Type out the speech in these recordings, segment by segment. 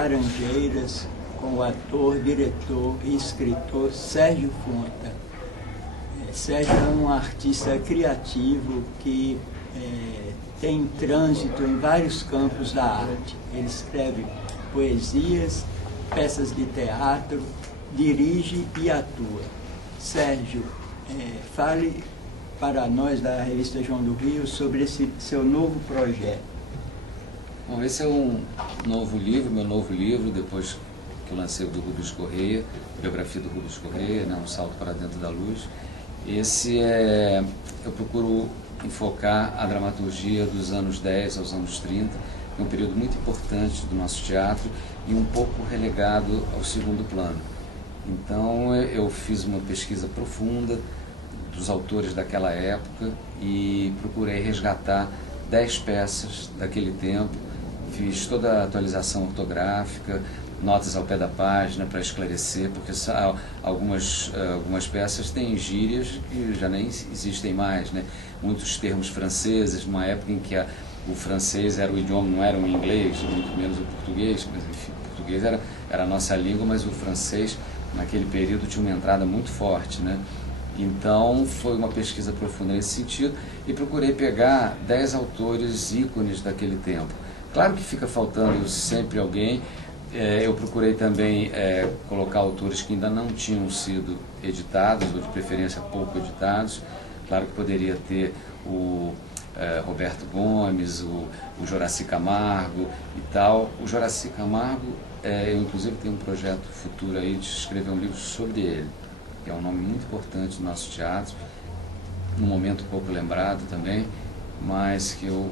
Laranjeiras, com o ator, diretor e escritor Sérgio Fonta. Sérgio é um artista criativo que tem trânsito em vários campos da arte. Ele escreve poesias, peças de teatro, dirige e atua. Sérgio, fale para nós da revista João do Rio sobre esse seu novo projeto. Bom, esse é um novo livro, meu novo livro, depois que eu lancei o do Rubens Correia, biografia do Rubens Correia, né, Um Salto para Dentro da Luz. Eu procuro enfocar a dramaturgia dos anos 10 aos anos 30, que é um período muito importante do nosso teatro e um pouco relegado ao segundo plano. Então eu fiz uma pesquisa profunda dos autores daquela época e procurei resgatar 10 peças daquele tempo, fiz toda a atualização ortográfica, notas ao pé da página para esclarecer, porque algumas peças têm gírias que já nem existem mais, né? Muitos termos franceses, numa época em que o francês era o idioma, não era o inglês, muito menos o português, mas enfim, o português era a nossa língua, mas o francês naquele período tinha uma entrada muito forte, né? Então foi uma pesquisa profunda nesse sentido e procurei pegar 10 autores ícones daquele tempo. Claro que fica faltando sempre alguém. Eu procurei também colocar autores que ainda não tinham sido editados, ou de preferência pouco editados. Claro que poderia ter o Roberto Gomes, o Joraci Camargo e tal. O Joraci Camargo, eu inclusive tenho um projeto futuro aí de escrever um livro sobre ele, que é um nome muito importante do nosso teatro, num momento pouco lembrado também, mas que eu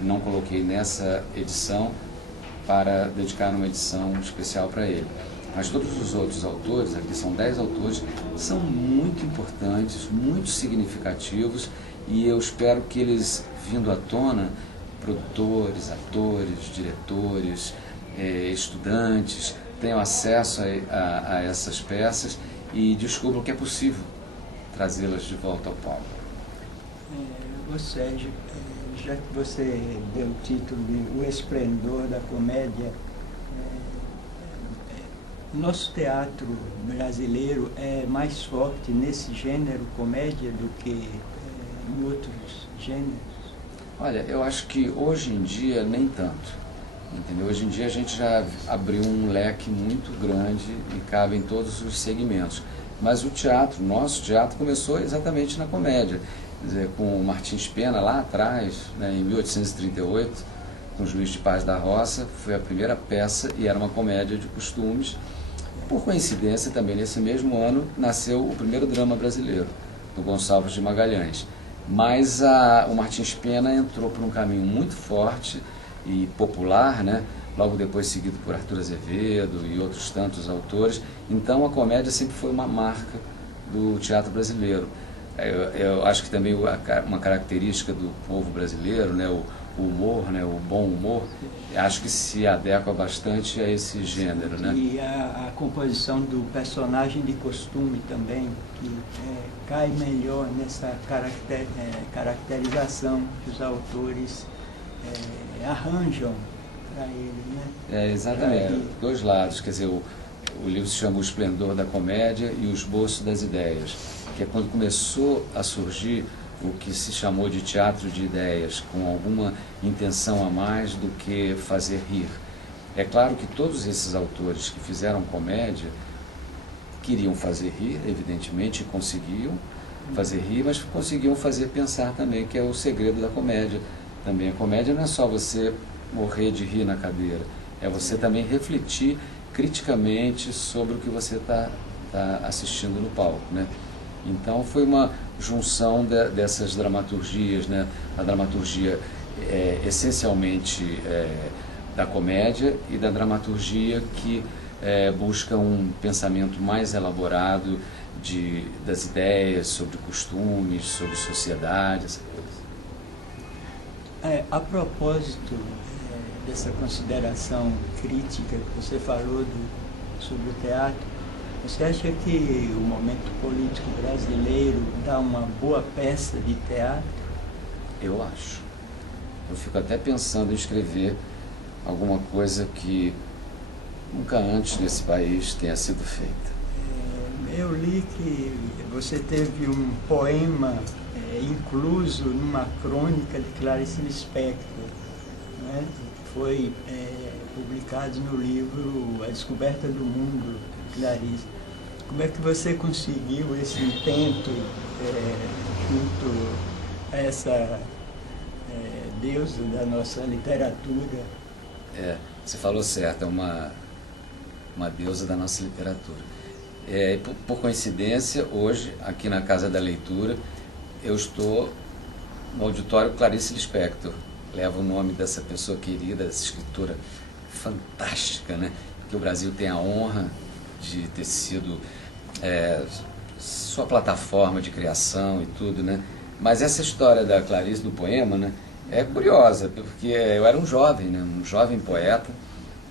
não coloquei nessa edição, para dedicar uma edição especial para ele. Mas todos os outros autores, aqui são 10 autores, são muito importantes, muito significativos, e eu espero que eles, vindo à tona, produtores, atores, diretores, estudantes, tenham acesso a essas peças e descubram que é possível trazê-las de volta ao palco. Sérgio, já que você deu o título de O Esplendor da Comédia, nosso teatro brasileiro é mais forte nesse gênero comédia do que em outros gêneros? Olha, eu acho que hoje em dia nem tanto, entendeu? Hoje em dia a gente já abriu um leque muito grande e cabe em todos os segmentos. Mas o teatro, nosso teatro, começou exatamente na comédia. Quer dizer, com o Martins Pena lá atrás, né, em 1838, com o Juiz de Paz da Roça, foi a primeira peça e era uma comédia de costumes. Por coincidência, também nesse mesmo ano, nasceu o primeiro drama brasileiro, do Gonçalves de Magalhães. Mas o Martins Pena entrou por um caminho muito forte e popular, né, logo depois seguido por Arthur Azevedo e outros tantos autores. Então a comédia sempre foi uma marca do teatro brasileiro. Eu acho que também uma característica do povo brasileiro, né, o humor, né, o bom humor, acho que se adequa bastante a esse gênero, né? E a composição do personagem de costume também, que cai melhor nessa caracterização que os autores arranjam para ele, né? Exatamente, dois lados, quer dizer, o livro se chama O Esplendor da Comédia e O Esboço das Ideias, que é quando começou a surgir o que se chamou de teatro de ideias, com alguma intenção a mais do que fazer rir. É claro que todos esses autores que fizeram comédia queriam fazer rir, evidentemente, conseguiam fazer rir, mas conseguiam fazer pensar também, que é o segredo da comédia. Também a comédia não é só você morrer de rir na cadeira, é você também refletir criticamente sobre o que você está assistindo no palco, né? Então foi uma junção dessas dramaturgias, né? A dramaturgia essencialmente da comédia e da dramaturgia que busca um pensamento mais elaborado das ideias sobre costumes, sobre sociedade, essas coisas. A propósito dessa consideração crítica que você falou sobre o teatro, você acha que o momento político brasileiro dá uma boa peça de teatro? Eu acho. Eu fico até pensando em escrever alguma coisa que nunca antes nesse país tenha sido feita. Eu li que você teve um poema incluso numa crônica de Clarice Lispector, né? Foi publicado no livro A Descoberta do Mundo, de Clarice. Como é que você conseguiu esse intento junto a essa deusa da nossa literatura? Você falou certo, é uma deusa da nossa literatura. Por coincidência, hoje, aqui na Casa da Leitura, eu estou no auditório Clarice Lispector. Leva o nome dessa pessoa querida, dessa escritora fantástica, né? Que o Brasil tem a honra de ter sido sua plataforma de criação e tudo, né? Mas essa história da Clarice, do poema, né, é curiosa, porque eu era um jovem, né, um jovem poeta,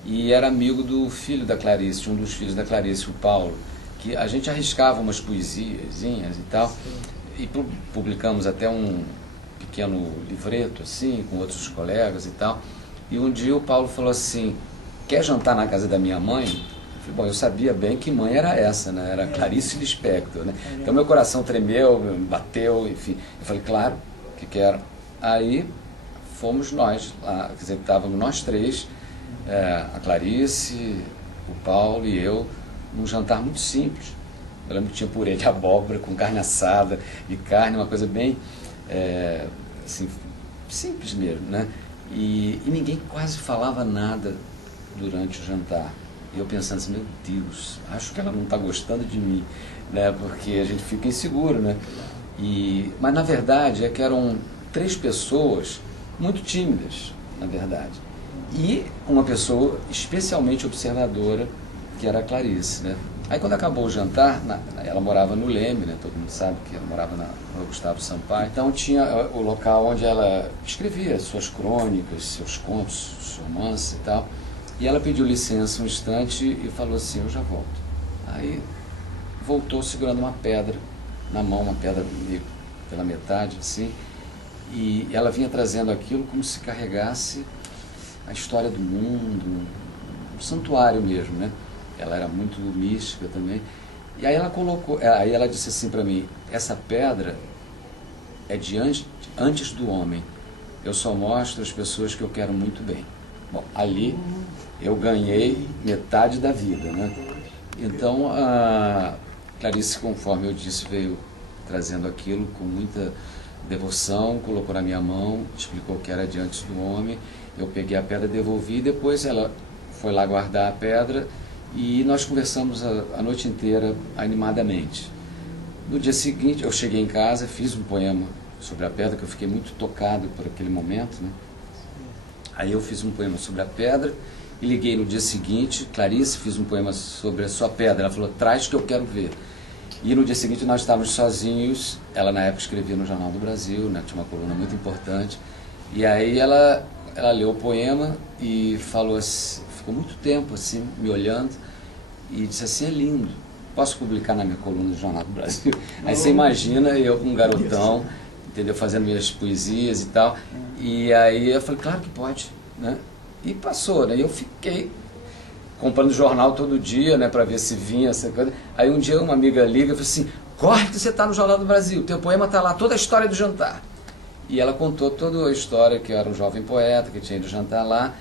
e era amigo do filho da Clarice, um dos filhos da Clarice, o Paulo, que a gente arriscava umas poesiazinhas e tal, e publicamos até um pequeno livreto, assim, com outros colegas e tal, e um dia o Paulo falou assim, quer jantar na casa da minha mãe? Eu falei, bom, eu sabia bem que mãe era essa, né, era Clarice Lispector, né, então meu coração tremeu, bateu, enfim, eu falei, claro, que quero. Aí fomos nós, lá, quer dizer, estávamos nós três, a Clarice, o Paulo e eu, num jantar muito simples. Eu lembro que tinha purê de abóbora com carne assada e carne, uma coisa bem assim, simples mesmo, né? E ninguém quase falava nada durante o jantar. E eu pensando assim, meu Deus, acho que ela não está gostando de mim, né? Porque a gente fica inseguro, né? Mas na verdade é que eram 3 pessoas muito tímidas, na verdade. E uma pessoa especialmente observadora, que era a Clarice, né? Aí quando acabou o jantar, ela morava no Leme, né? Todo mundo sabe que ela morava na Rua Gustavo Sampaio. Então tinha o local onde ela escrevia suas crônicas, seus contos, seus romances e tal. E ela pediu licença um instante e falou assim, eu já volto. Aí voltou segurando uma pedra na mão, uma pedra meio pela metade, assim. E ela vinha trazendo aquilo como se carregasse a história do mundo, um santuário mesmo, né? Ela era muito mística também. E aí ela disse assim para mim, essa pedra é de antes do homem. Eu só mostro as pessoas que eu quero muito bem. Bom, ali eu ganhei metade da vida, né? Então a Clarice, conforme eu disse, veio trazendo aquilo com muita devoção, colocou na minha mão, explicou que era de antes do homem. Eu peguei a pedra, devolvi, depois ela foi lá guardar a pedra e nós conversamos a noite inteira animadamente. No dia seguinte eu cheguei em casa, fiz um poema sobre a pedra, que eu fiquei muito tocado por aquele momento, né? Aí eu fiz um poema sobre a pedra e liguei no dia seguinte, Clarice, fiz um poema sobre a sua pedra, ela falou, traz que eu quero ver. E no dia seguinte nós estávamos sozinhos, ela na época escrevia no Jornal do Brasil, né? Tinha uma coluna muito importante, e aí ela leu o poema e falou assim, ficou muito tempo assim, me olhando, e disse assim, é lindo, posso publicar na minha coluna do Jornal do Brasil? Aí você imagina eu com um garotão, entendeu, fazendo minhas poesias e tal, e aí eu falei, claro que pode, né? E passou, né? E eu fiquei comprando jornal todo dia, né, para ver se vinha essa coisa. Aí um dia uma amiga liga e falou assim, corre que você está no Jornal do Brasil, teu poema está lá, toda a história do jantar. E ela contou toda a história, que eu era um jovem poeta, que tinha ido jantar lá,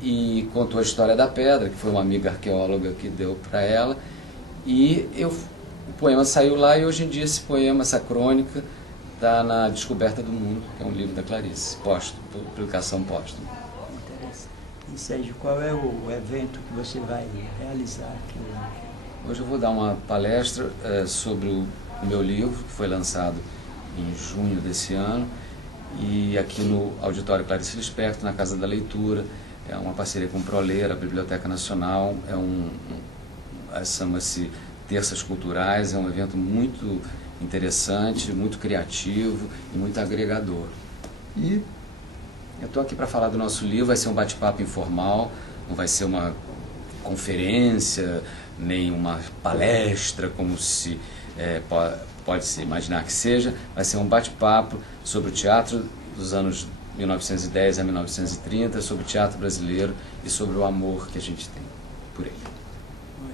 e contou a história da pedra, que foi uma amiga arqueóloga que deu para ela, e o poema saiu lá, e hoje em dia esse poema, essa crônica, está na Descoberta do Mundo, que é um livro da Clarice, publicação póstuma. E Sérgio, qual é o evento que você vai realizar aqui hoje? Hoje eu vou dar uma palestra sobre o meu livro, que foi lançado em junho desse ano, e aqui no Auditório Clarice Lispector, na Casa da Leitura, é uma parceria com o Proler, a Biblioteca Nacional, chama-se Terças Culturais, é um evento muito interessante, muito criativo e muito agregador. E eu estou aqui para falar do nosso livro, vai ser um bate-papo informal, não vai ser uma conferência, nem uma palestra, como se pode-se imaginar que seja, vai ser um bate-papo sobre o teatro dos anos 1910 a 1930, sobre o teatro brasileiro e sobre o amor que a gente tem por ele.